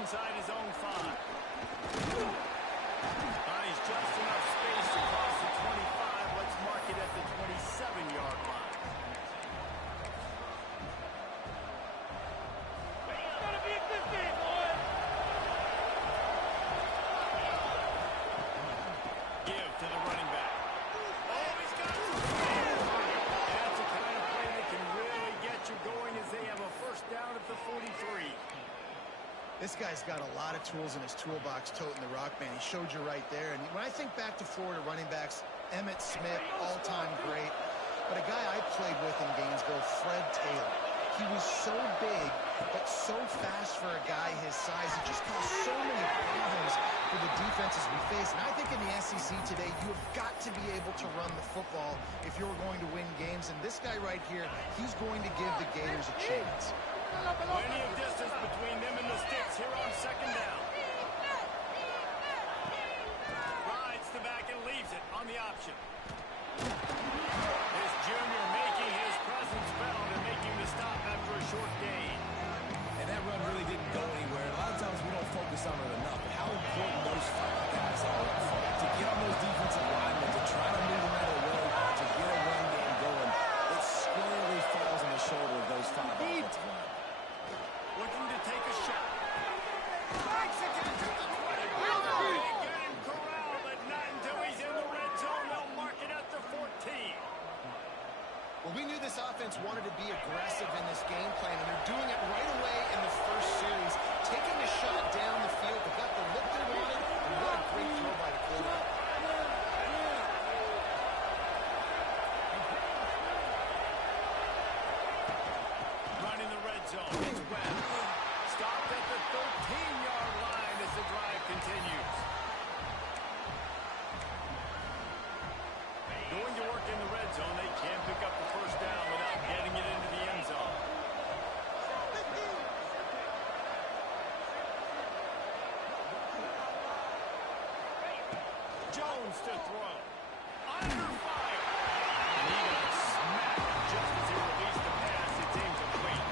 inside his own 5. He's just enough space across the 25. Let's mark it at the 27-yard line. Give to the running back. Oh, he's got some speed. That's the kind of play that can really get you going as they have a first down at the 43. This guy's got a lot of tools in his toolbox toting the rock, man. He showed you right there. And when I think back to Florida running backs, Emmitt Smith, all-time great. But a guy I played with in Gainesville, Fred Taylor. He was so big, but so fast for a guy his size. It just caused so many problems for the defenses we face. And I think in the SEC today, you have got to be able to run the football if you're going to win games. And this guy right here, he's going to give the Gators a chance. Plenty of distance between them and the sticks here on second down. Rides the back and leaves it on the option. This junior making his presence felt and making the stop after a short gain. And that run really didn't go anywhere. A lot of times we don't focus on it enough, but how important those 5 guys are up front. To get on those defensive linemen, to try to move them out of the way, to get a run game going, it squarely falls on the shoulder of those 5 offensive linemen. Looking to take a shot. Strikes against the 20. Get him corralled, but not until he's in the red zone. They'll mark it at the 14. Well, we knew this offense wanted to be aggressive in this game plan, and they're doing it right away in the first series, taking a shot down the field. They got the look they wanted, and what a great throw by the quarterback. Running the red zone. It's Webb. Stopped at the 13-yard line as the drive continues. Going to work in the red zone. They can't pick up the first down without getting it into the end zone. Jones to throw. Under fire. And he got smacked just as he released the pass. It's incomplete.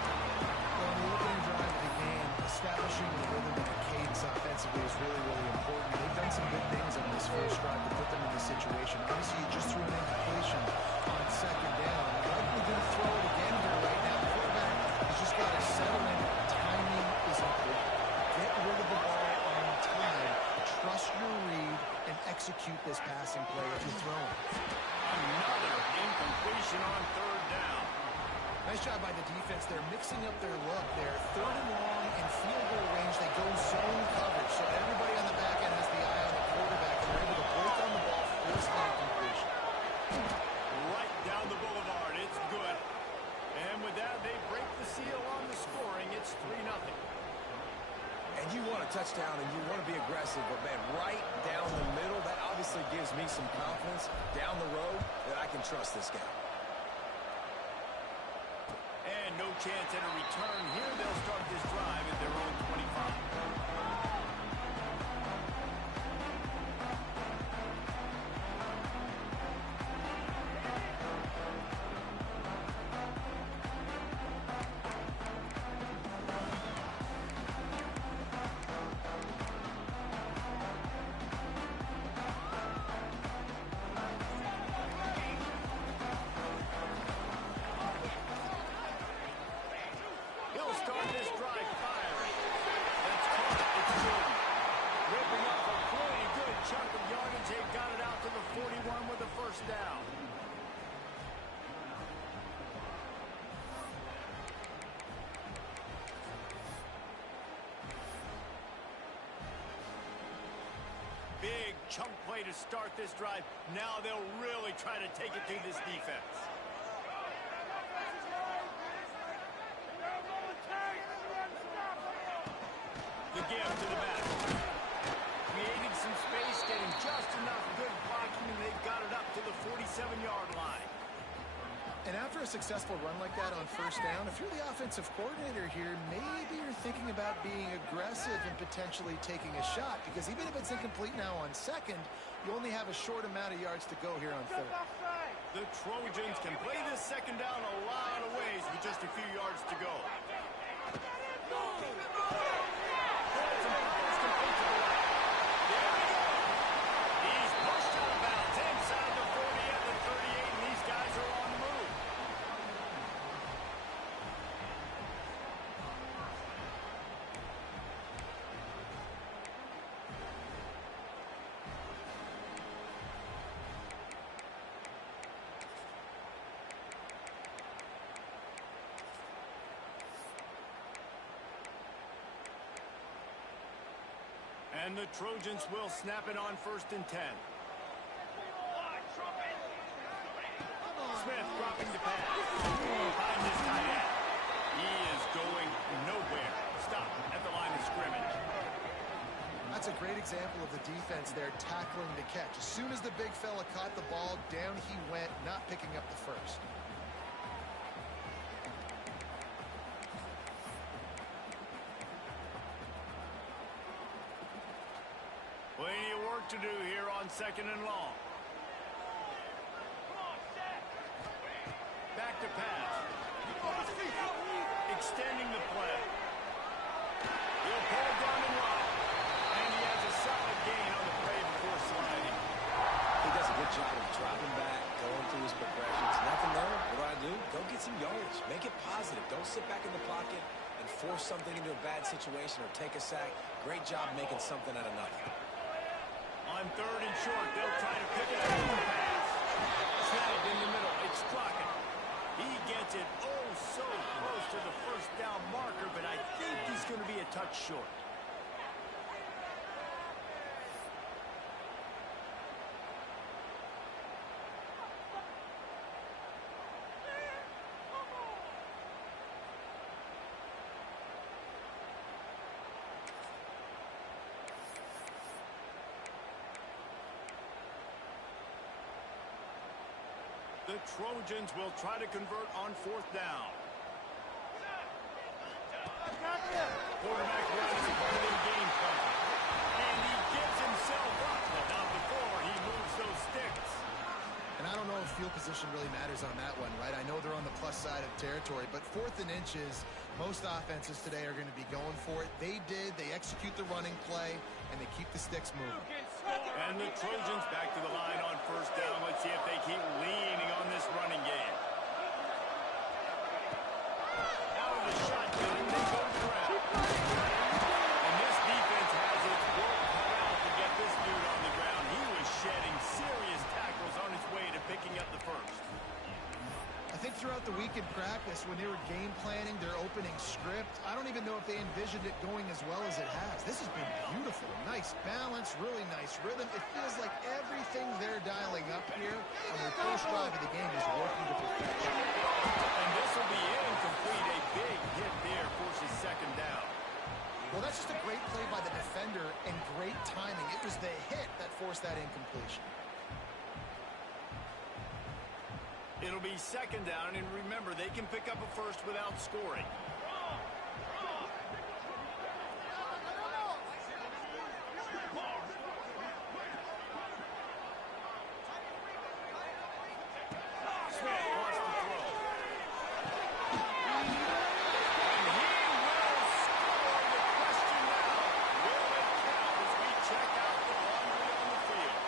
Well, in the opening drive of the game, establishing the rhythm and the cadence offensively is really, really important. They've done some good things on this first drive to put them in this situation. Obviously, you just threw an incompletion on second down. You're likely going to throw it again here right now. The quarterback has just got to settle in. Timing is important. Get rid of the ball on time. Trust your read and execute this passing play if you're throwing. Another incompletion on third down. Nice job by the defense. They're mixing up their look. They're third and long in field goal range. They go zone coverage. So everybody on the back end has the eye on the quarterback. They're able to break on the ball, force the incompletion. Right down the boulevard. It's good. And with that, they break the seal on the scoring. It's 3-0. And you want a touchdown and you want to be aggressive, but man, right down the middle, that obviously gives me some confidence down the road that I can trust this guy. And no chance at a return here. They'll start this drive at their own 25. He'll start this drive firing. That's caught. It's Jordan. Ripping off a pretty good chunk of yardage. They've got it out to the 41 with a first down. Big chunk play to start this drive. Now they'll really try to take it to this defense. The give to the back. Creating some space, getting just enough good blocking, and they've got it up to the 47-yard line. And after a successful run like that on first down, if you're the offensive coordinator here, maybe you're thinking about being aggressive and potentially taking a shot, because even if it's incomplete now on second, you only have a short amount of yards to go here on third. The Trojans can play this second down a lot of ways with just a few yards to go. Pulls And the Trojans will snap it on 1st and 10. Smith dropping the pass. Behind this tight end. He is going nowhere. Stop at the line of scrimmage. That's a great example of the defense there tackling the catch. As soon as the big fella caught the ball, down he went, not picking up the first. Plenty of work to do here on 2nd and long. Back to pass. Extending the play. He'll pull down and run. And he has a solid gain on the play before sliding. He does a good job of dropping back, going through his progressions. Nothing there. What do? Go get some yardage. Make it positive. Don't sit back in the pocket and force something into a bad situation or take a sack. Great job making something out of nothing. On 3rd and short, they'll try to pick it up with the pass. Snapped in the middle. It's Crockett. He gets it so close to the 1st down marker, but I think he's going to be a touch short. The Trojans will try to convert on 4th down. Quarterback run is part of their game plan. And he gives himself up, but not before he moves those sticks. And I don't know if field position really matters on that one, right? I know they're on the plus side of territory, but 4th and inches, most offenses today are going to be going for it. They did. They execute the running play, and they keep the sticks moving. And the Trojans back to the line on 1st down. Let's see if they keep leaning on this running game. Out of the shotgun, they go to the ground. And this defense has its work cut out to get this dude on the ground. He was shedding serious tackles on his way to picking up the first. I think throughout the week in practice, when they were game planning their opening script, I don't even know if they envisioned it going as well as it has. This has been beautiful. Nice balance, really nice rhythm. It feels like everything they're dialing up here on their first drive of the game is working to perfection. And this will be incomplete. A big hit there forces 2nd down. Well, that's just a great play by the defender and great timing. It was the hit that forced that incompletion. It'll be 2nd down, and remember, they can pick up a first without scoring. Smith wants to throw. And he will score. The question now, will it count as we check out the laundry on the field?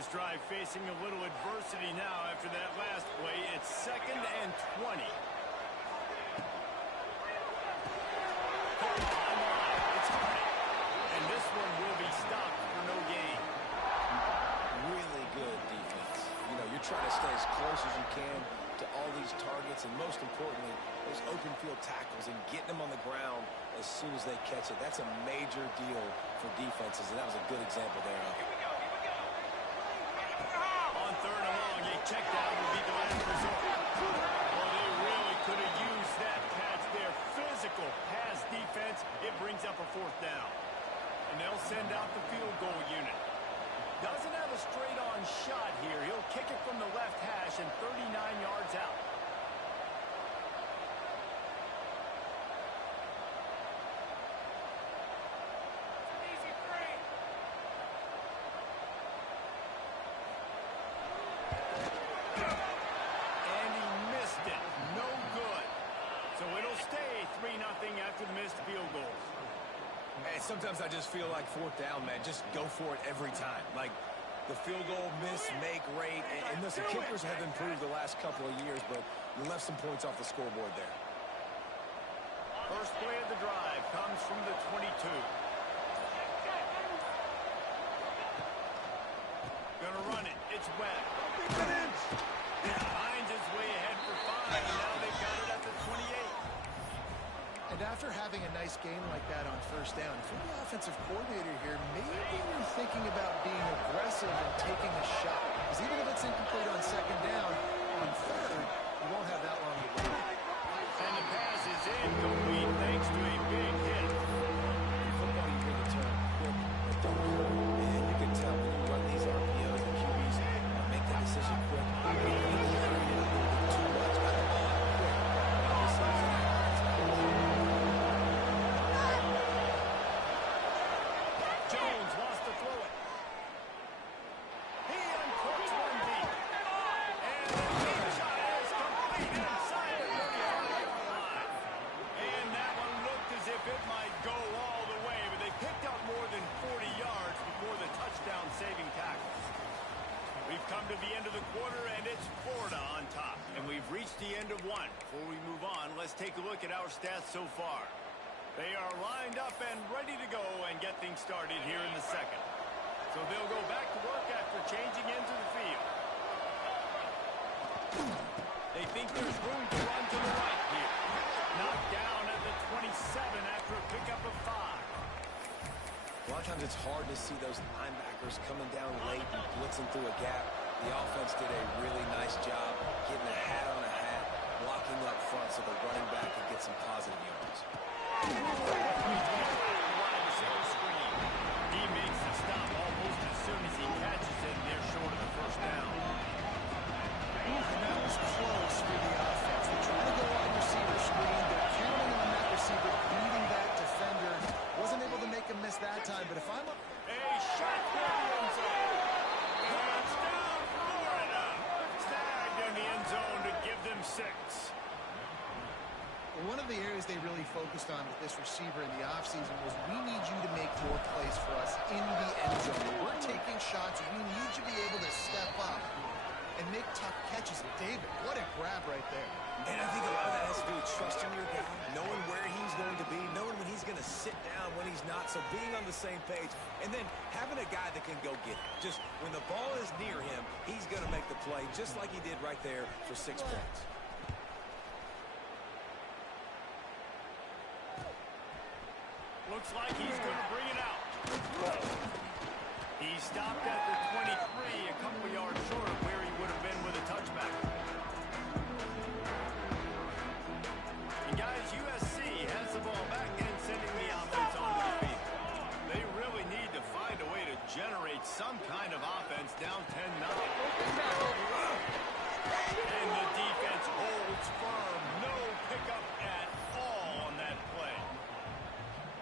This drive facing a little adversity now after that last play. It's 2nd and 20. It's Carney. And this one will be stopped for no gain. Really good defense. You know, you're trying to stay as close as you can to all these targets, and most importantly, those open field tackles and getting them on the ground as soon as they catch it. That's a major deal for defenses, and that was a good example there. On 3rd and long, a check down will be the last resort. Well, they really could have used that catch there. Physical pass defense. It brings up a 4th down. And they'll send out the field goal unit. Doesn't have a straight-on shot here. He'll kick it from the left hash and 39 yards out. And he missed it. No good. So it'll stay 3-0 after the missed field goals. And sometimes I just feel like 4th down, man. Just go for it every time. Like the field goal, miss, make, rate. And listen, kickers have improved the last couple of years, but you left some points off the scoreboard there. First play of the drive comes from the 22. Gonna run it. It's Webb. Finds his way ahead for 5, and now after having a nice game like that on first down, if you're the offensive coordinator here, maybe you're thinking about being aggressive and taking a shot. Because even if it's incomplete on second down, on third, you won't have that long to wait. And the pass is incomplete thanks to a big hit. In football, you hear the term quick but don't hurt. And you can tell when you run these RPOs, the QBs make that decision quick. They hurry it a little bit too much. Got the ball out quick. Obviously, it's an Jones wants to throw it. He uncorks one deep. And the deep shot is complete inside the 35-yard line. And that one looked as if it might go all the way, but they picked up more than 40 yards before the touchdown-saving tackle. We've come to the end of the quarter, and it's Florida on top. And we've reached the end of one. Before we move on, let's take a look at our stats so far. They are lined up and ready to go and get things started here in the second. So they'll go back to work after changing into the field. They think there's room to run to the right here. Knocked down at the 27 after a pickup of 5. A lot of times it's hard to see those linebackers coming down late and blitzing through a gap. The offense did a really nice job getting a hat on a hat, blocking up front so the running back can get some positive yards. He makes the stop almost as soon as he catches it, and they're short of the first down. And that was close for the offense. They try to go wide receiver screen. They're counting on that receiver beating that defender. Wasn't able to make him miss that time, but if I'm up... A shot for the end zone. Touchdown, Florida. Snagged in the end zone to give them 6. One of the areas they really focused on with this receiver in the offseason was we need you to make more plays for us in the end zone. We're taking shots. We need you to be able to step up and make tough catches. David, what a grab right there. And I think a lot of that has to do with trusting your guy, knowing where he's going to be, knowing when he's going to sit down, when he's not, so being on the same page, and then having a guy that can go get it. Just when the ball is near him, he's going to make the play, just like he did right there for 6 points. Looks like he's going to bring it out. He stopped at the 23, a couple of yards short of where he would have been with a touchback. And guys, USC has the ball back and sending the offense onto the field. They really need to find a way to generate some kind of offense down 10-0. And the defense holds firm. No pickup at all on that play.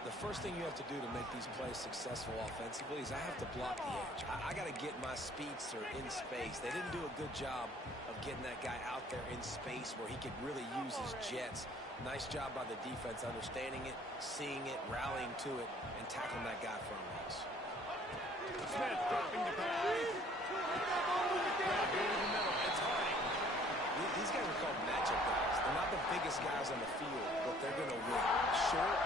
The first thing you have to do to make these plays successful offensively is I have to block the edge. I got to get my speedster in space. They didn't do a good job of getting that guy out there in space where he could really use his jets. Nice job by the defense understanding it, seeing it, rallying to it, and tackling that guy for a loss. Smith dropping the pass. It's Harding. These guys are called matchup guys. They're not the biggest guys on the field, but they're going to win. Short,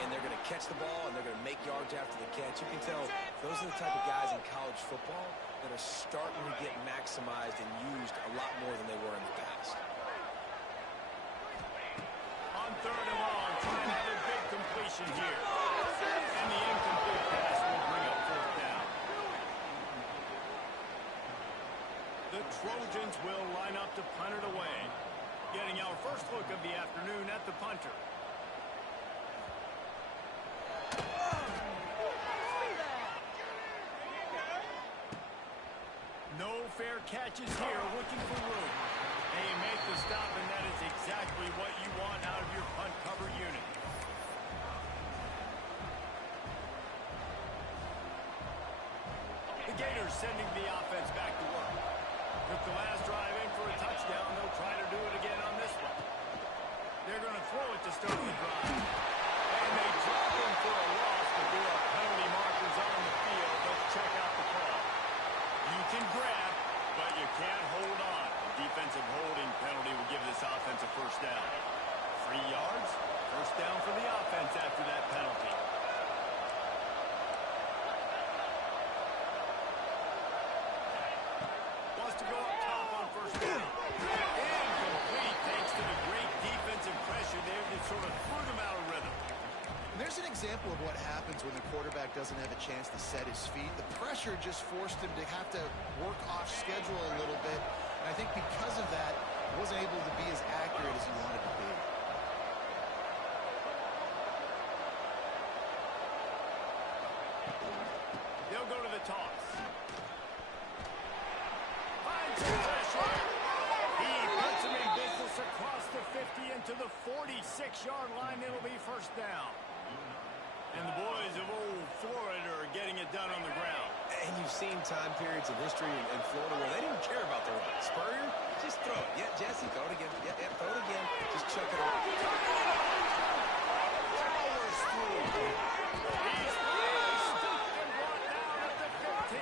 and they're going to catch the ball, and they're going to make yards after the catch. You can tell those are the type of guys in college football that are starting to get maximized and used a lot more than they were in the past. On 3rd and long, trying to have a big completion here. And the incomplete pass will bring up 4th down. The Trojans will line up to punt it away. Getting our first look of the afternoon at the punter. No fair catches here, looking for room. They make the stop, and that is exactly what you want out of your punt cover unit. The Gators sending the offense back to work. Took the last drive in for a touchdown. They'll try to do it again on this one. They're going to throw it to start the drive. And they drop him for a loss, but there are penalty markers on the field. Let's check out the call. You can grab, but you can't hold on. A defensive holding penalty will give this offense a first down. 3 yards, first down for the offense after that penalty. Wants to go up top on first down. Incomplete thanks to the great defensive pressure there that sort of threw them out of rhythm. here's an example of what happens when the quarterback doesn't have a chance to set his feet. The pressure just forced him to have to work off schedule a little bit. And I think because of that, he wasn't able to be as accurate as he wanted to be. They'll go to the toss. Finds a pressure. He puts him in business across the 50 into the 46-yard line. It'll be first down. And the boys of old Florida are getting it done on the ground. And you've seen time periods in history in Florida where they didn't care about the run. Spurrier, just throw it. Yeah, Jesse, throw it again. Yeah, throw it again. Just chuck it around. Powers through. He's stopped and brought down at the 15.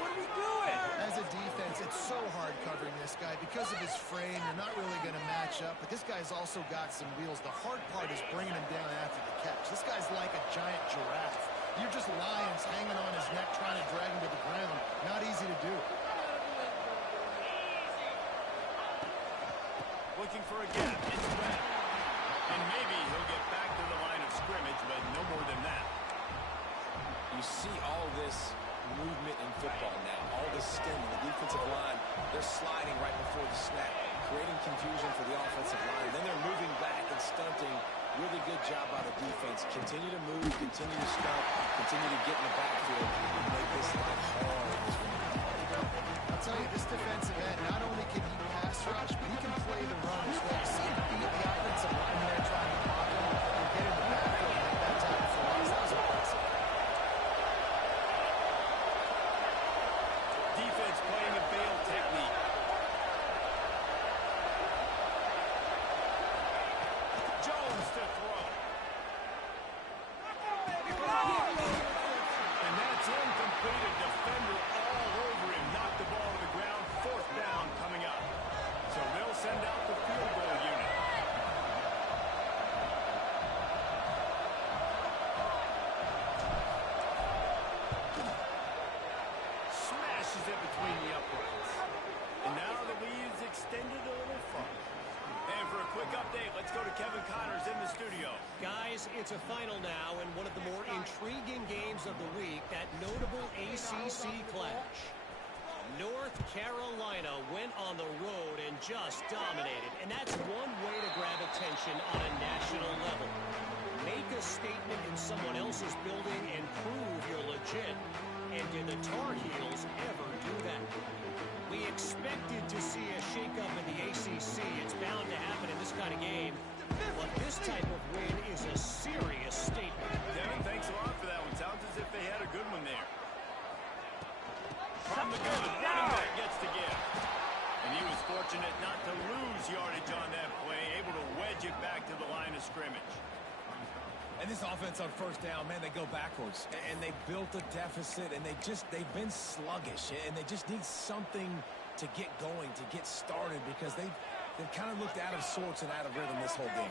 What are we doing? As a defense, it's so hard covering this guy. Because of his frame, you're not really going to match up. But this guy's also got some wheels. The hard part is bringing him down after the catch. This guy's like a giant giraffe. You're just lions hanging on his neck trying to drag him to the ground. Not easy to do. Looking for a gap. It's Webb. And maybe he'll get back to the line of scrimmage, but no more than that. You see all this movement in football now. All this stemming. The defensive line, they're sliding right before the snap, creating confusion for the offensive line. Then they're moving back and stunting. Really good job by the defense. Continue to move, continue to stunt, continue to get in the backfield and make this line hard. I'll tell you, this defensive end, not only can he pass rush, but he can play the run as well. See him beat the offensive line there trying to block him and get in the backfield and make that time for us. That was impressive. Defense playing a bail technique. Jones to throw. And that's incomplete. A defender all over him. Knocked the ball to the ground. Fourth down coming up. So they'll send out the field goal unit. Smashes it between the uprights. And now the lead is extended a little further. And for a quick update, let's go to Kevin Connors in the studio. Guys, it's a final now and one of the more intriguing games of the week, that notable ACC clash. North Carolina went on the road and just dominated, and that's one way to grab attention on a national level. Make a statement in someone else's building and prove you're legit. And did the Tar Heels ever do that? We expected to see a shakeup in the ACC. It's bound to happen in this kind of game. But this type of win is a serious statement. Devin, thanks a lot for that one. Sounds as if they had a good one there. From the gun, running back gets to give. And he was fortunate not to lose yardage on that play, able to wedge it back to the line of scrimmage. And this offense on first down, man, they go backwards. And they built a deficit, and they've been sluggish. And they just need something to get going, to get started, because they've kind of looked out of sorts and out of rhythm this whole game.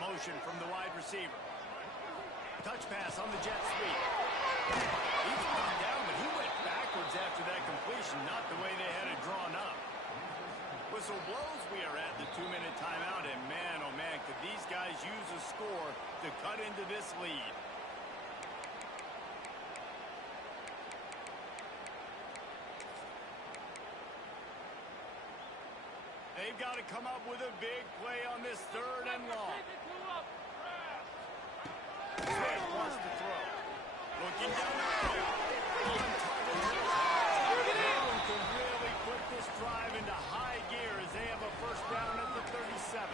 Motion from the wide receiver. Touch pass on the jet sweep. He's gone down, but he went backwards after that completion, not the way they had it drawn up. Whistle blows. We are at the 2-minute timeout, and man, oh man, could these guys use a score to cut into this lead. They've got to come up with a big play on this third and long. Smith wants to throw. Looking down the field. On target. To really put this drive into high gear as they have a first down at the 37.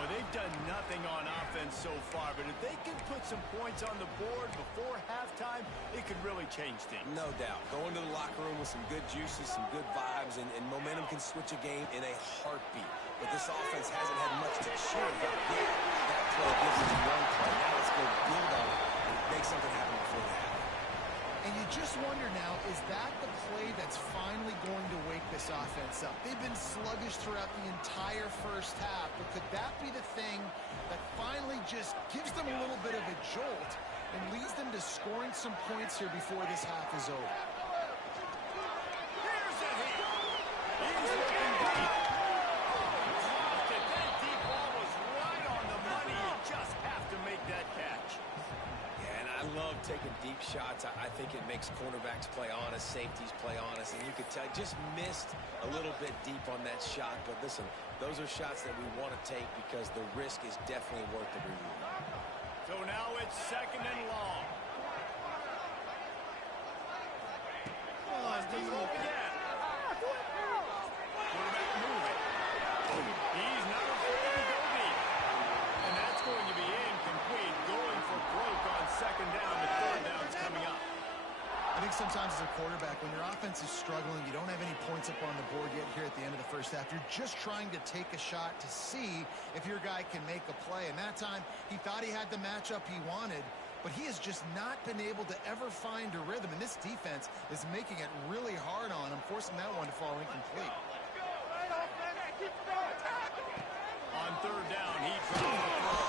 Well, they've done nothing on offense so far, but if they can put some points on the board before halftime, it could really change things. No doubt. Going to the locker room with some good juices, some good vibes, and momentum can switch a game in a heartbeat. But this offense hasn't had much to cheer about yet. That play gives them one play. Now let's go build on it and make something happen before the half. And you just wonder now, is that the play that's finally going to wake this offense up? They've been sluggish throughout the entire first half, but could that be the thing that finally just gives them a little bit of a jolt and leads them to scoring some points here before this half is over? Here's a hit. He's looking deep. love taking deep shots. I think it makes cornerbacks play honest, safeties play honest, and you could tell just missed a little bit deep on that shot. But listen, those are shots that we want to take because the risk is definitely worth the reward. So now it's 2nd and long. To throw again. Quarterback moving. He's not afraid to go deep. And that's going to be incomplete. Going for broke on 2nd down. The 3rd down's coming up. I think sometimes as a quarterback, when your offense is struggling, you don't have any points up on the board yet here at the end of the first half. You're just trying to take a shot to see if your guy can make a play. And that time, he thought he had the matchup he wanted, but he has just not been able to ever find a rhythm. And this defense is making it really hard on him, forcing that one to fall incomplete. On 3rd down, he drops the throw.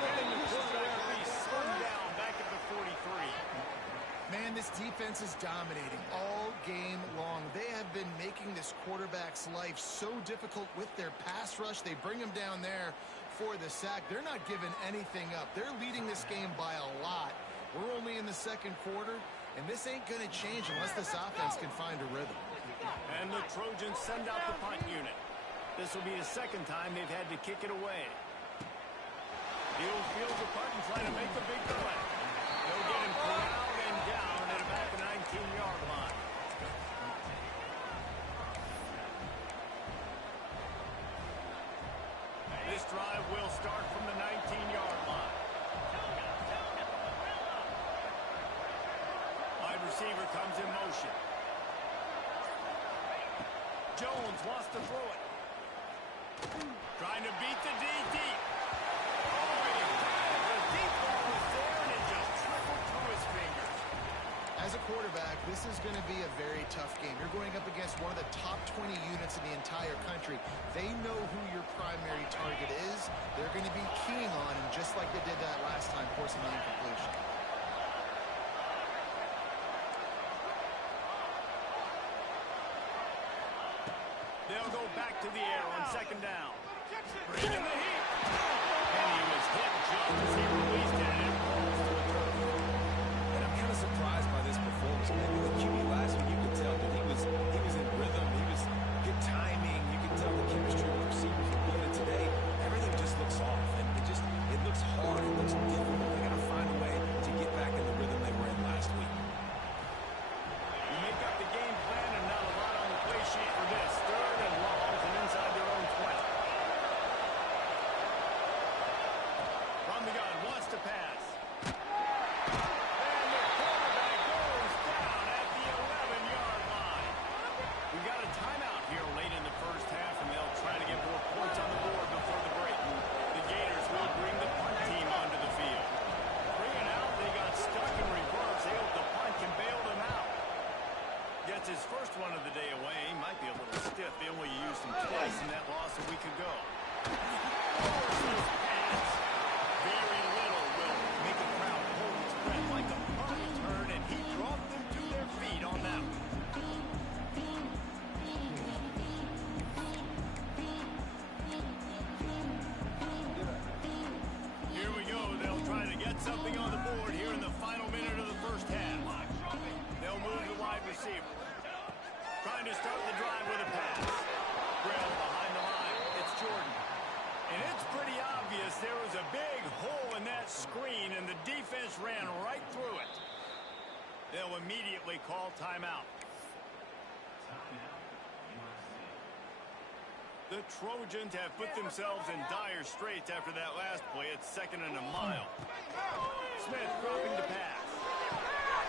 And the quarterback will be slowed down back at the 43. Man, this defense is dominating all game long. They have been making this quarterback's life so difficult with their pass rush. They bring him down there for the sack. They're not giving anything up. They're leading this game by a lot. We're only in the 2nd quarter, and this ain't going to change unless this offense can find a rhythm. And the Trojans send out the punt unit. This will be the 2nd time they've had to kick it away. He'll field the punt and try to make a big play. They'll get him corralled and down at about the 19-yard line. This drive will start from the 19-yard line. Wide receiver comes in motion. Jones wants to throw it. Trying to beat the D deep. Oh, he got it. The deep ball was there and it just trickled through his fingers. As a quarterback, this is going to be a very tough game. You're going up against one of the top 20 units in the entire country. They know who your primary target is. They're going to be keying on him just like they did that last time, forcing the incompletion. They'll go back to the air on 2nd down. Bring in the heat. And he was hit just as he released it, and it falls to the turf. And I'm kind of surprised by this performance. Maybe the QB last week, you could tell that he was in rhythm. He was good timing. You could tell the chemistry with receivers were good. And today, everything just looks off. And it looks hard. It looks difficult. They got to find a way to get back in the rhythm they were in last week. You make up the game plan and not a lot on the play sheet for this. 3rd and long from inside their own 20. From the gun, wants to pass. And the quarterback goes down at the 11-yard line. We got a timeout here late in the first half, and they'll try to get more points on the board before the break. The Gators will bring the punt team onto the field. Bringing out, they got stuck in reverse. They hope the punt can bail them out. Gets his first one of the day away. He might be a little stiff. They only used him twice in that loss a week ago. Very little will make a crowd hold its breath like a punt return, and he brought them to their feet on that one. Here we go. They'll try to get something on the board here in the final minute of the first half. They'll move the wide receiver. Trying to start the drive with a pass. Grail behind the line. It's Jordan. And it's pretty obvious there was a big hole in that screen, and the defense ran right through it. They'll immediately call timeout. The Trojans have put themselves in dire straits after that last play. It's 2nd and a mile. Smith dropping to pass.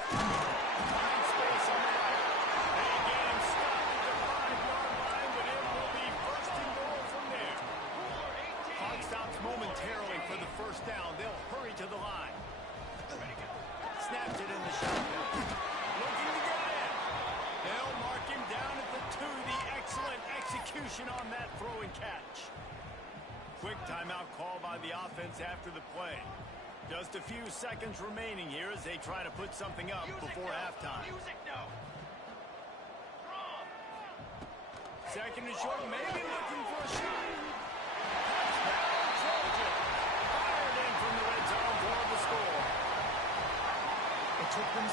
Finds space on the right. They get him stopped at the 5-yard line, but it will be 1st and goal from there. Clock stops momentarily for the 1st down. They'll hurry to the line. Snaps it in the shotgun. Looking to get it in. They'll mark him down at the 2. The excellent execution on that throw and catch. Quick timeout call by the offense after the play. Just a few seconds remaining here as they try to put something up before halftime. 2nd and short, maybe looking for a shot. Touchdown, Trojan. Fired in from the red zone for the score.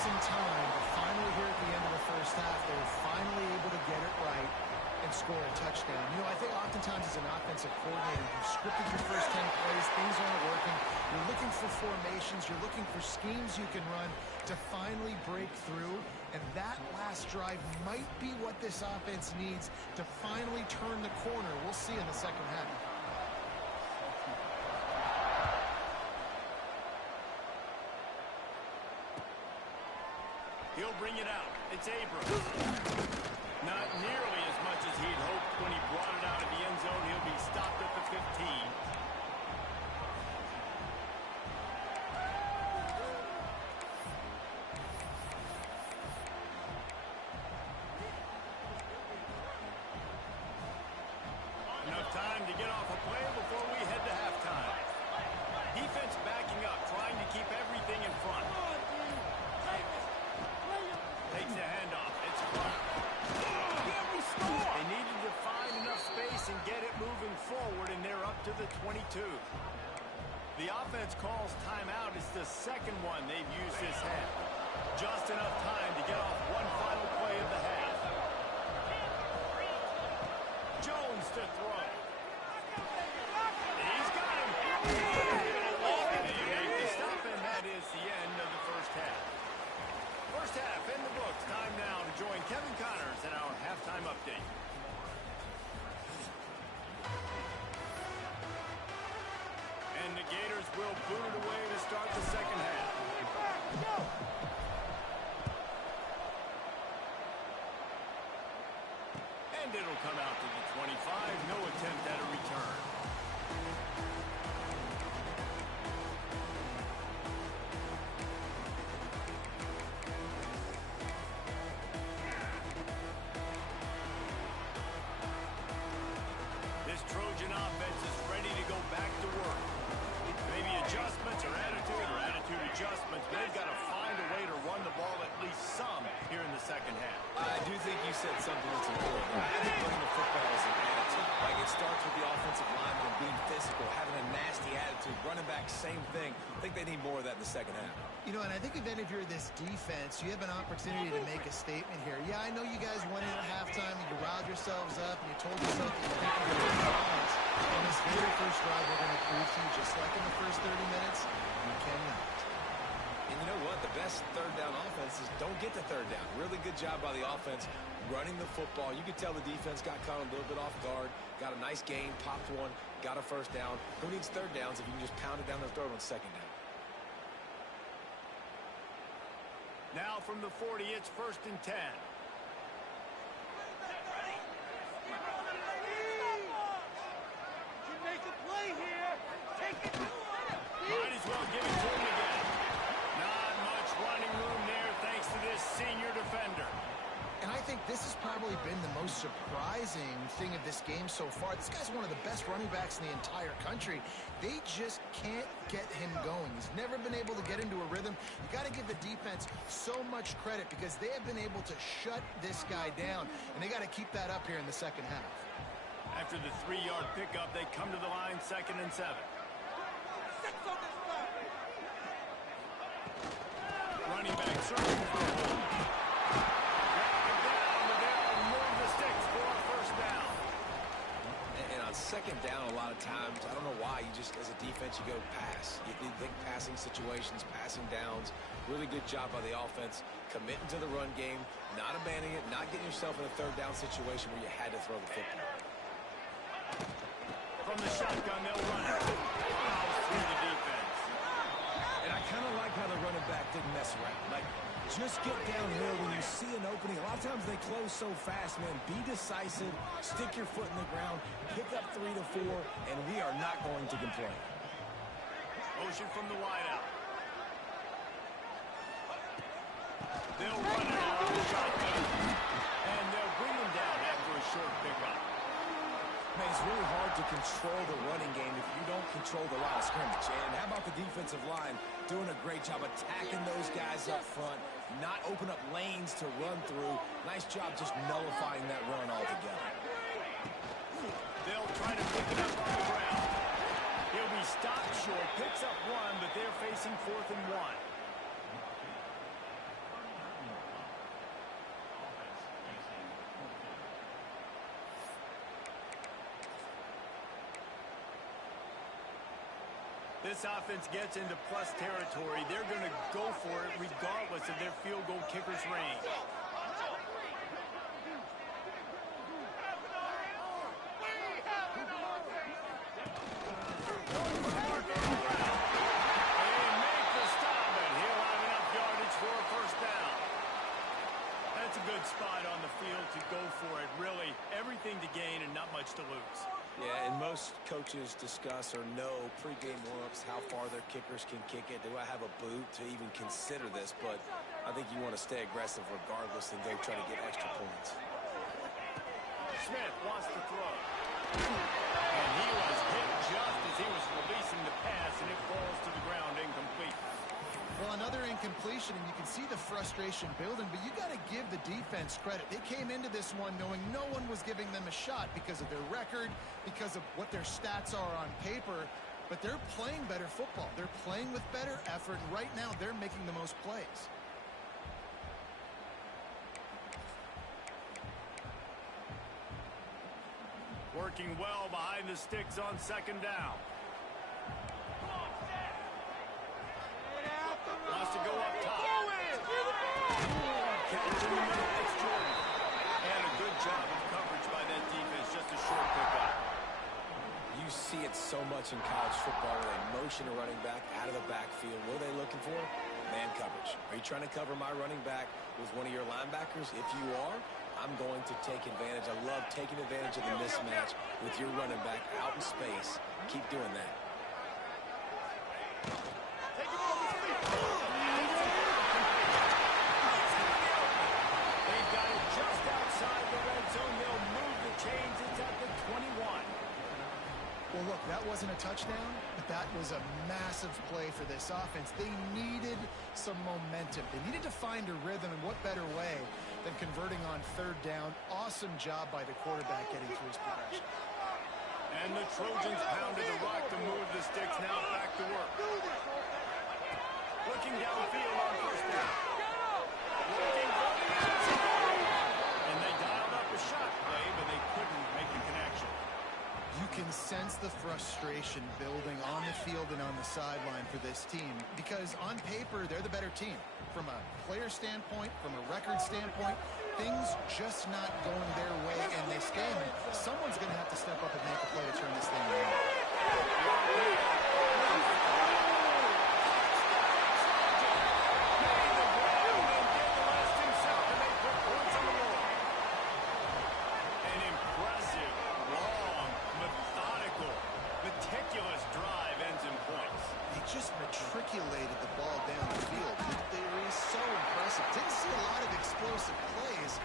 amazing time, but finally here at the end of the first half, they were finally able to get it right and score a touchdown. You know, I think oftentimes as an offensive coordinator, you've scripted your first 10 plays, things aren't working. You're looking for formations, you're looking for schemes you can run to finally break through, and that last drive might be what this offense needs to finally turn the corner. We'll see in the second half. He'll bring it out. It's Abrams. Not nearly as much as he'd hoped when he brought it out of the end zone. He'll be stopped at the 15. Enough time to get off a play before we head to halftime. Defense backing up, trying to keep everything in front. Takes the handoff. It's front. They needed to find enough space and get it moving forward, and they're up to the 22. The offense calls timeout. It's the second one they've used this half. Just enough time to get off one final play of the half. Jones to throw. He's got him. They make the stop, and that is the end of the first half. First half in the books. Time now to join Kevin Connors in our halftime update. And the Gators will boot it away to start the second half. And it'll come out to the 25. No attempt at a return. This Trojan offense is ready to go back to work. Maybe adjustments or attitude adjustments. They've got to find a way to run the ball at least some here in the second half. I do think you said something that's important. I think running the football is an attitude. Like, it starts with the offensive lineman and being physical, having a nasty attitude. Running back, same thing. I think they need more of that in the second half. You know, and I think if you're this defense, you have an opportunity to make a statement here. Yeah, I know you guys went in at halftime and you riled yourselves up and you told yourself that you think you're going to balance. On this very first drive, we're going to prove to you, just like in the first 30 minutes, you cannot. And you know what? The best third down offenses don't get to third down. Really good job by the offense running the football. You could tell the defense got caught a little bit off guard, got a nice game, popped one, got a first down. Who needs third downs if you can just pound it down their throat on second down? Now from the 40, it's 1st and 10. Might as well give it to him again. Not much running room there thanks to this senior defender. And I think this has probably been the most surprising thing of this game so far. This guy's one of the best running backs in the entire country. They just can't get him going. He's never been able to get into a rhythm. You got to give the defense so much credit because they have been able to shut this guy down, and they got to keep that up here in the second half. After the 3-yard pickup, they come to the line 2nd and 7. Running back searching for a hole. And on second down, a lot of times, I don't know why, you just, as a defense, you go pass. You think passing situations, passing downs. Really good job by the offense, committing to the run game, not abandoning it, not getting yourself in a third down situation where you had to throw the football. From the shotgun, they'll run it. Through the defense. And I kind of like how the running back didn't mess around. Like, just get downhill when you see an opening. A lot of times they close so fast, man. Be decisive, stick your foot in the ground, pick up 3 to 4, and we are not going to complain. Motion from the wideout. They'll run it on the shotgun. And they'll bring him down after a short pickup. Man, it's really hard to control the running game if you don't control the line of scrimmage. And how about the defensive line doing a great job attacking those guys up front, not open up lanes to run through. Nice job just nullifying that run altogether. They'll try to pick it up on the ground. He'll be stopped short, picks up 1, but they're facing 4th and 1. this offense gets into plus territory, they're going to go for it regardless of their field goal kicker's range. Spot on the field to go for it. Really, everything to gain and not much to lose. Yeah, and most coaches discuss or know pregame warm-ups how far their kickers can kick it. Do I have a boot to even consider this? But I think you want to stay aggressive regardless and go try to get extra points. Smith wants to throw. And he was hit just as he was releasing the pass, and it falls to the ground incomplete. Well, another incompletion, and you can see the frustration building, but you got to give the defense credit. They came into this one knowing no one was giving them a shot because of their record, because of what their stats are on paper, but they're playing better football. They're playing with better effort, and right now they're making the most plays. Working well behind the sticks on second down. Wants to go up top. Catch in the middle, it's Jordan. And a good job of coverage by that defense, just a short pickup. You see it so much in college football where they motion a running back out of the backfield. What are they looking for? Man coverage. Are you trying to cover my running back with one of your linebackers? If you are, I'm going to take advantage. I love taking advantage of the mismatch with your running back out in space. Keep doing that. Well, look, that wasn't a touchdown, but that was a massive play for this offense. They needed some momentum. They needed to find a rhythm, and what better way than converting on third down. Awesome job by the quarterback getting through his progression. And the Trojans pounded the rock to move the sticks. Now back to work. Looking downfield on first down. Looking for the end zone. And they dialed up a shot play, but they couldn't make the connection. You can sense the frustration building on the field and on the sideline for this team because on paper, they're the better team. From a player standpoint, from a record standpoint, things just not going their way in this game. And someone's going to have to step up and make a play to turn this thing around. Matriculated the ball down the field. They were so impressive. Didn't see a lot of explosive plays,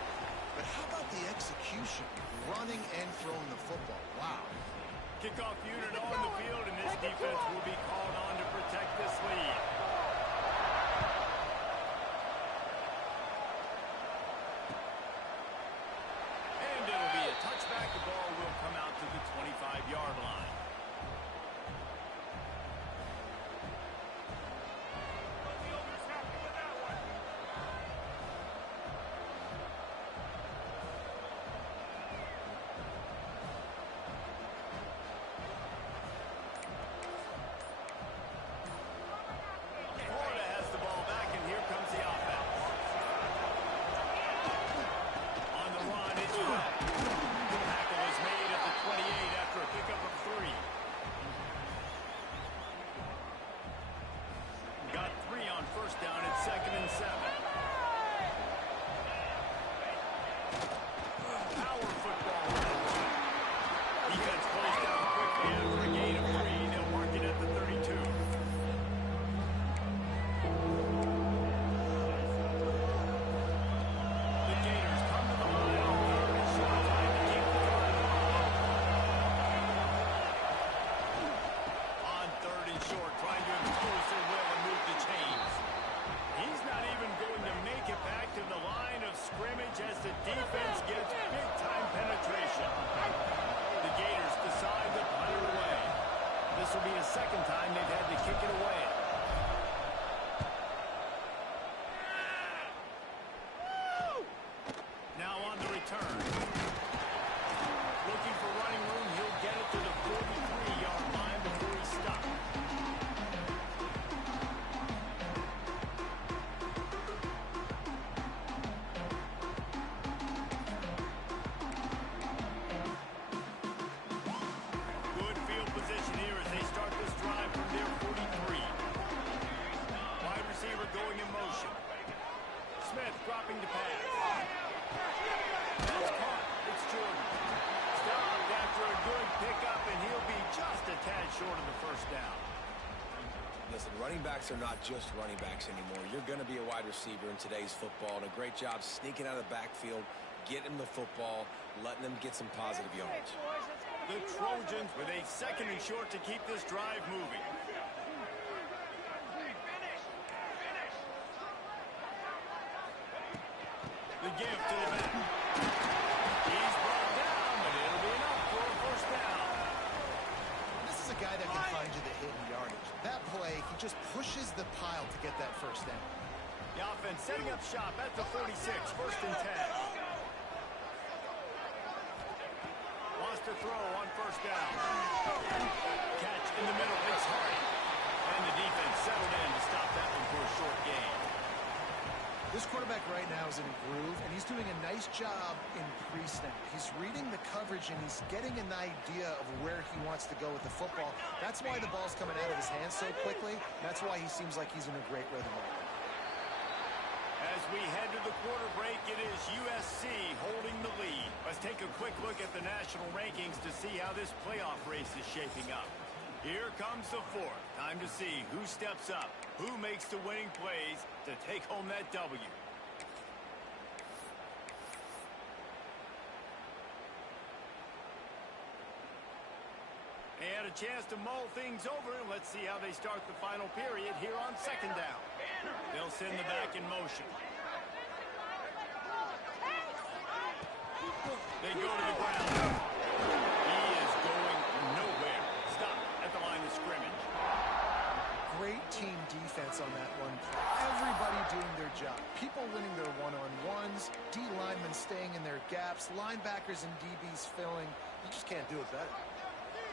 but how about the execution? Running and throwing the football. Wow. Kickoff unit on the field, and this defense will be called on to protect this lead. And it'll be a touchback. The ball will come out to the 25-yard line. Listen, running backs are not just running backs anymore. You're going to be a wide receiver in today's football, and a great job sneaking out of the backfield, getting the football, letting them get some positive yards. The Trojans with a 2nd and short to keep this drive moving. The give to the back. He's brought down, but it'll be enough for a first down. This is a guy that can find you the hidden yardage. That play, he just pushes the pile to get that first down. The offense setting up shop at the 46, 1st and 10. Wants to throw on first down. Catch in the middle, it's Hardy. And the defense settled in to stop that one for a short gain. This quarterback right now is in a groove, and he's doing a nice job in pre-snap. He's reading the coverage, and he's getting an idea of where he wants to go with the football. That's why the ball's coming out of his hands so quickly. That's why he seems like he's in a great rhythm right now. As we head to the quarter break, it is USC holding the lead. Let's take a quick look at the national rankings to see how this playoff race is shaping up. Here comes the 4th. Time to see who steps up, who makes the winning plays to take home that W. And a chance to mull things over. Let's see how they start the final period here on 2nd down. They'll send the back in motion. They go to the ground. He is going nowhere. Stop at the line of scrimmage. Great team defense on that one play. Everybody doing their job. People winning their one-on-ones, D linemen staying in their gaps, linebackers and DBs filling. You just can't do it better.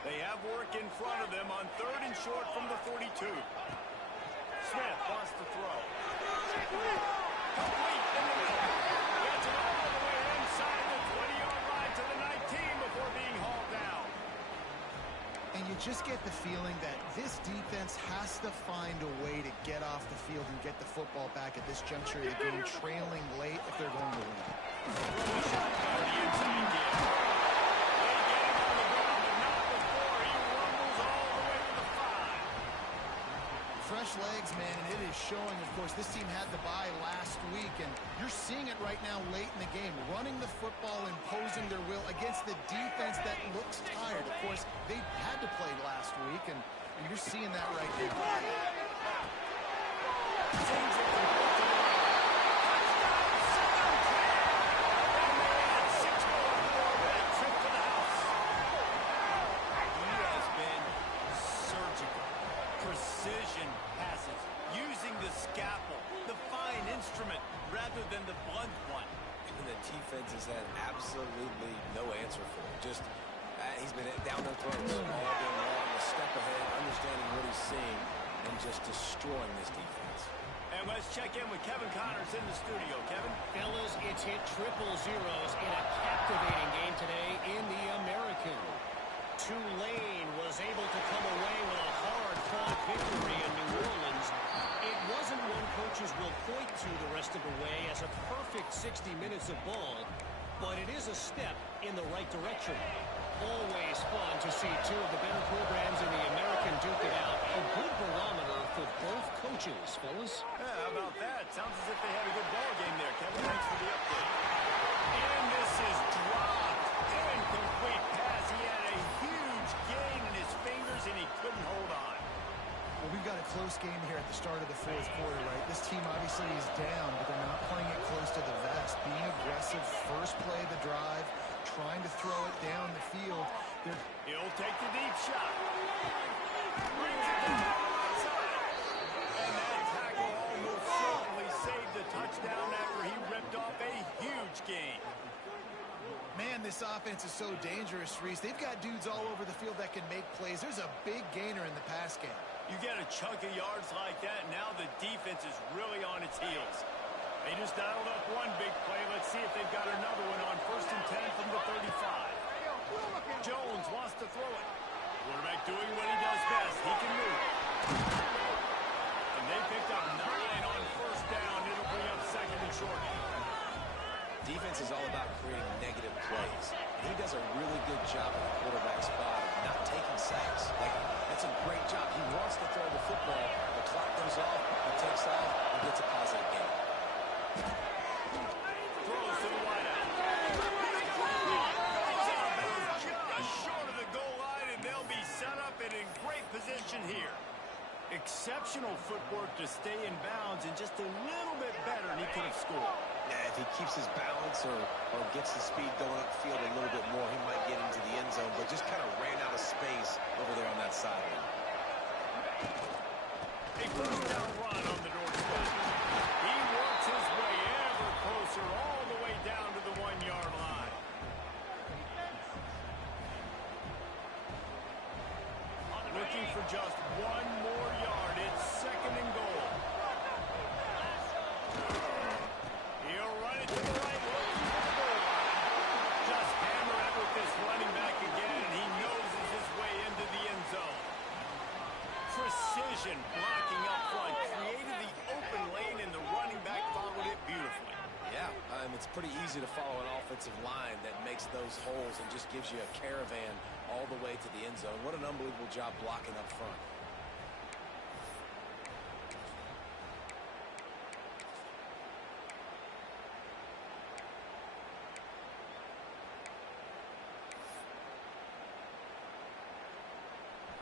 They have work in front of them on 3rd and short from the 42. Smith wants to throw. Complete in the middle. Gets it all the way inside the 20-yard line to the 19 before being hauled down. And you just get the feeling that this defense has to find a way to get off the field and get the football back at this juncture of the game, trailing late if they're going to win. Throwing shotgun to the inside give. They get him on the ground, but not before he rumbles all the way to the 5. Fresh legs, man, and it is showing. Of course, this team had the bye last week, and you're seeing it right now late in the game. Running the football, imposing their will against the defense that looks tired. Of course, they had to play last week, and you're seeing that right now. Sends it complete to the right. Touchdown, 7-10. And they add 6 more with a trip to the house. He has been surgical. Precision passes. Using the scalpel, the fine instrument, rather than the blunt one. And the defense has had absolutely no answer for him. Just, he's been down their throats all game long, a step ahead, understanding what he's seeing, and just destroying this defense. And let's check in with Kevin Connors in the studio. Kevin? Fellas, it's hit triple zeros in a captivating game today in the American. Tulane was able to come away with a hard-fought victory in New Orleans. It wasn't one coaches will point to the rest of the way as a perfect 60 minutes of ball, but it is a step in the right direction. Always fun to see two of the better programs in the American duke it out. A good barometer for both coaches, fellas. Yeah, how about that? Sounds as if they had a good ball game there, Kevin. Thanks for the update. And this is dropped. Incomplete pass. He had a huge gain in his fingers, and he couldn't hold on. Well, we've got a close game here at the start of the 4th quarter, right? This team obviously is down, but they're not playing it close to the vest. Being aggressive, first play of the drive, trying to throw it down the field. He'll take the deep shot. Brings it down the right side. And that tackle almost certainly saved a touchdown after he ripped off a huge gain. Man, this offense is so dangerous, Reese. They've got dudes all over the field that can make plays. There's a big gainer in the pass game. You get a chunk of yards like that, now the defense is really on its heels. They just dialed up one big play. Let's see if they've got another one on 1st and 10 from the 35. Jones wants to throw it. Quarterback doing what he does best. He can move. And they picked up 9 on 1st down. It'll bring up 2nd and short. Defense is all about creating negative plays. And he does a really good job at the quarterback spot of not taking sacks. Like, that's a great job. He wants to throw the football, but footwork to stay in bounds and just a little bit better, and he could have scored. Yeah, if he keeps his balance or gets the speed going upfield a little bit more, he might get into the end zone, but just kind of ran out of space over there on that sideline. A first down run on the doorstep. He works his way ever closer all the way down to the 1-yard line. Looking for just one more yard. It's second and goal. He'll run it to the right, looking for the goal line. Just hammer it with this running back again, and he noses his way into the end zone. Precision blocking up front, created the open lane, and the running back followed it beautifully. Yeah, it's pretty easy to follow an offensive line that makes those holes and just gives you a caravan all the way to the end zone. What an unbelievable job blocking up front.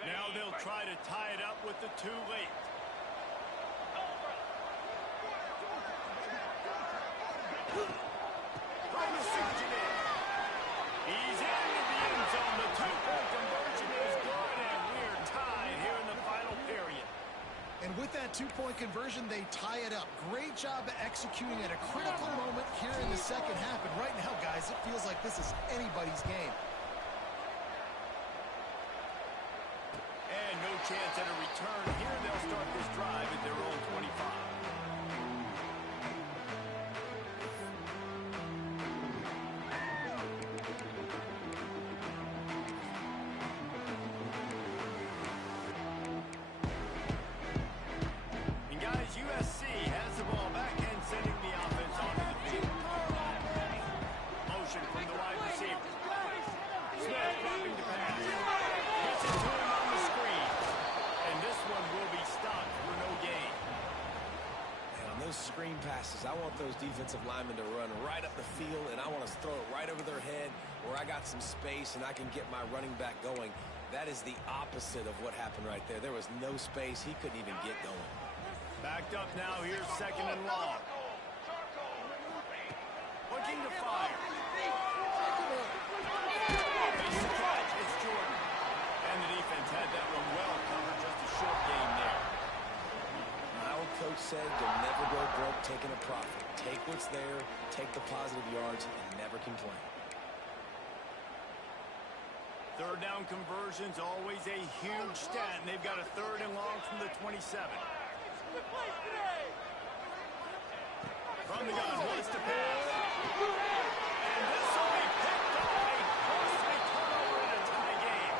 Now they'll try to tie it up with the two late. Trying to surge it in. He's into the end zone. The two-point conversion is good, and we're tied here in the final period. And with that two-point conversion, they tie it up. Great job of executing at a critical moment here in the second half. And right now, guys, it feels like this is anybody's game. And no chance at a return here. They'll start this drive at their own 25. USC has the ball back and sending the offense onto the field. Motion from the wide receiver. Smith dropping to pass. Gets it to him on the screen. And this one will be stopped for no gain. And on those screen passes, I want those defensive linemen to run right up the field, and I want to throw it right over their head where I got some space and I can get my running back going. That is the opposite of what happened right there. There was no space. He couldn't even get going. Backed up now, here's second and long. Looking to fire. Makes the catch, it's Jordan. And the defense had that one well covered, just a short gain there. My old coach said you'll never go broke taking a profit. Take what's there, take the positive yards, and never complain. Third down conversions, always a huge stat, and they've got a third and long from the 27. From the gun, wants to pass. And this will be picked up. A costly turnover in a tie game.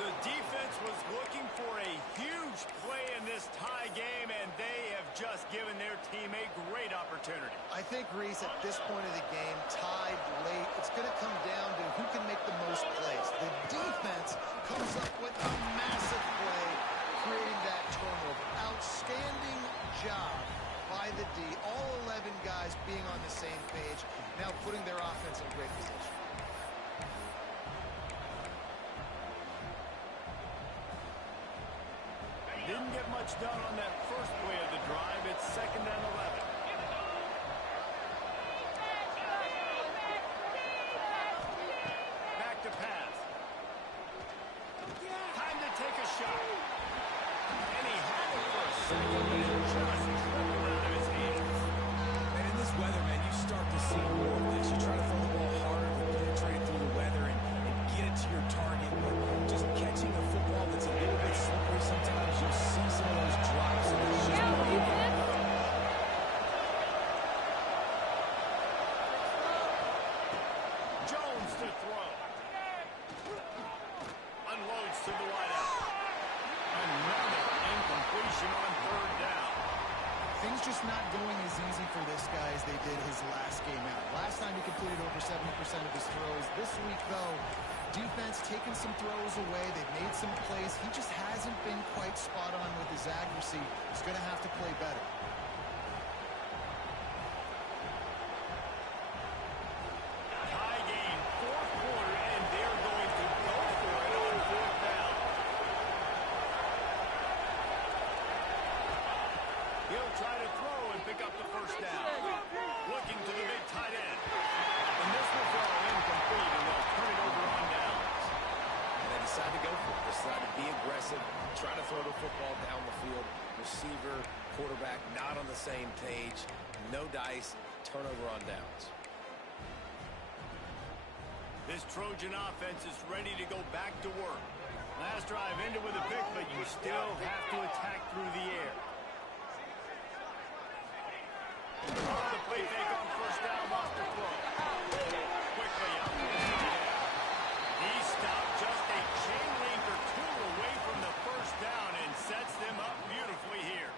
The defense was looking for a huge play in this tie game, and they have just given their team a great opportunity. I think, Reese, at this point of the game, tied late, it's going to come down to who can make the most plays. The defense comes up with a massive play, creating that turnover. Outstanding job by the D. All 11 guys being on the same page, now putting their offense in great position. Didn't get much done on that first play of the drive. It's second and 11. Back to pass. Time to take a shot. And he had it for a second, but it just dribbled out of his hands. And in this weather, man, you start to see more of this. You try to throw the ball harder to penetrate it through the weather and get it to your target. But just catching a football that's a little bit slippery sometimes, you'll see some of those drops, and it's just Jones to throw. Unloads to the wideout. Another incompletion on third down. Things just not going as easy for this guy as they did his last game out. Last time he completed over 70% of his throws. This week, though, defense taking some throws away. They've made some plays. He just hasn't been quite spot on with his accuracy. He's going to have to play better. Tie game, fourth quarter, and they're going to go for it on fourth down. He'll try to throw and pick up the first down. Looking to the big tight end. And this will throw incomplete, and they'll turn it over on downs. And they decide to go for it. Decide to be aggressive, try to throw the football down the field. Receiver, quarterback, not on the same page. No dice, turnover on downs. This Trojan offense is ready to go back to work. Last drive ended with a pick, but you still have to attack through the air. Off the play fake on first down, lost the throw. Quickly out to the air. He stopped just a chain link or two away from the first down and sets them up beautifully here.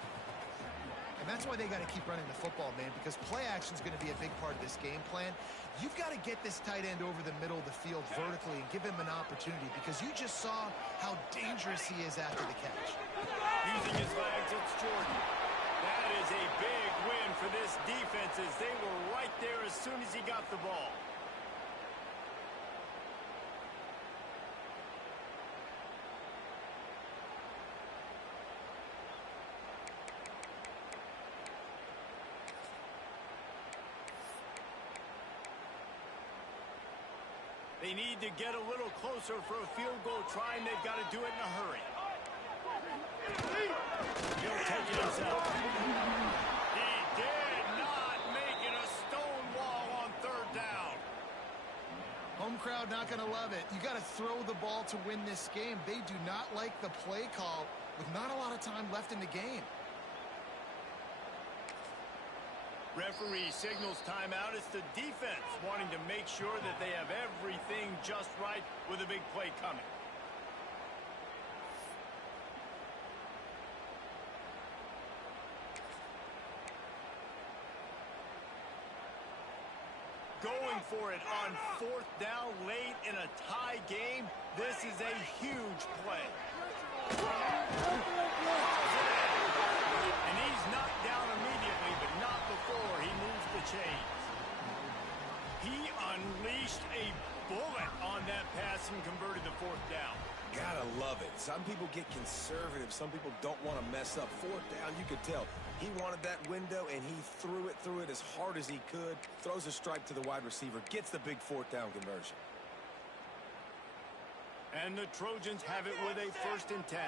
And that's why they got to keep running the football, man, because play action is going to be a big part of this game plan. You've got to get this tight end over the middle of the field vertically and give him an opportunity, because you just saw how dangerous he is after the catch. Using his legs, it's Jordan. That is a big win for this defense, as they were right there as soon as he got the ball. They need to get a little closer for a field goal try, and they've got to do it in a hurry. He'll take it himself. He did not make it a stone wall on third down. Home crowd not going to love it. You got to throw the ball to win this game. They do not like the play call with not a lot of time left in the game. Referee signals timeout. It's the defense wanting to make sure that they have everything just right with a big play coming. Going for it on fourth down late in a tie game. This is a huge play. And he's knocked down immediately, but not before he moves the chains. He unleashed a bullet on that pass and converted the fourth down. Gotta love it. Some people get conservative. Some people don't want to mess up. Fourth down, you could tell. He wanted that window, and he threw it as hard as he could. Throws a strike to the wide receiver. Gets the big fourth down conversion. And the Trojans have it with a 1st and 10.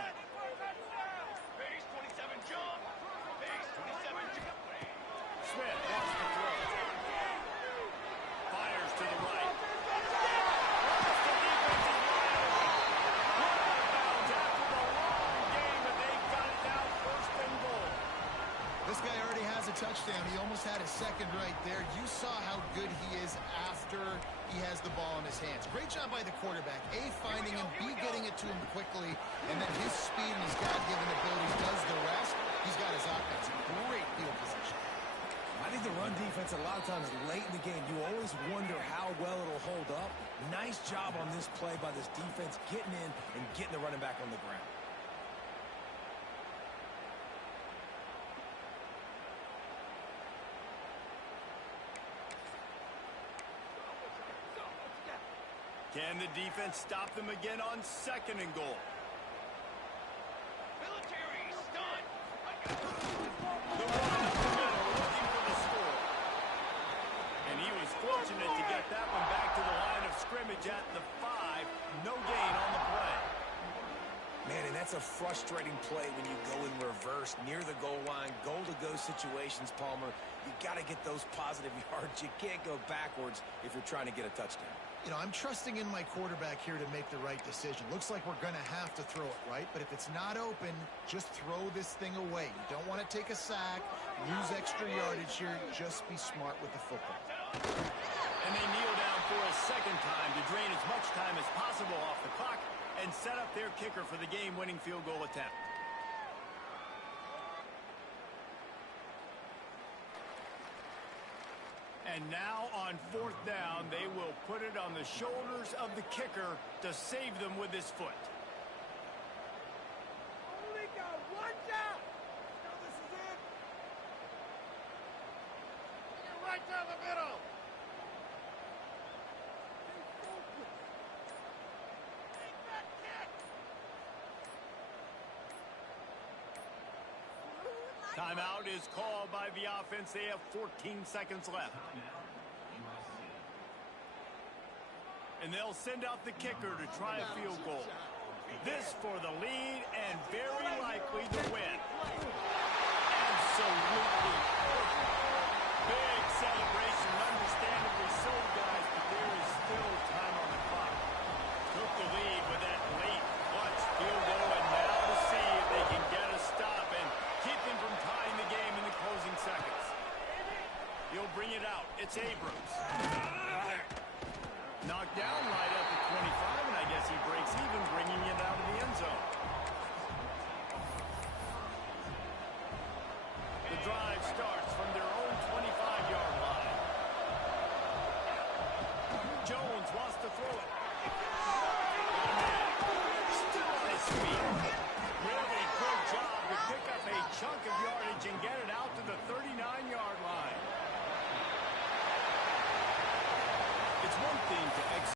Smith wants to throw. Fires to the right. This guy already has a touchdown. He almost had his second right there. You saw how good he is after he has the ball in his hands. Great job by the quarterback. A, finding him, B, getting it to him quickly, and then his speed and his God-given ability does the rest. He's got his offense in great field position. I think the run defense, a lot of times late in the game, you always wonder how well it'll hold up. Nice job on this play by this defense, getting in and getting the running back on the ground. Can the defense stop them again on 2nd and goal? Military stunt. The one up the middle looking for the score. And he was fortunate to get that one back to the line of scrimmage at the 5. No gain on the play. Man, and that's a frustrating play when you go in reverse near the goal line, goal-to-go situations, Palmer. You got to get those positive yards. You can't go backwards if you're trying to get a touchdown. You know, I'm trusting in my quarterback here to make the right decision. Looks like we're going to have to throw it, right? But if it's not open, just throw this thing away. You don't want to take a sack, lose extra yardage here. Just be smart with the football. And they kneel down for a 2nd time to drain as much time as possible off the clock and set up their kicker for the game-winning field goal attempt. And now on 4th down, they will put it on the shoulders of the kicker to save them with his foot. Only got one down. Now this is it. Get right down the middle. Stay focused. Take that kick. Smooth Timeout is called by the offense. They have 14 seconds left. And they'll send out the kicker to try a field goal. This for the lead, and very likely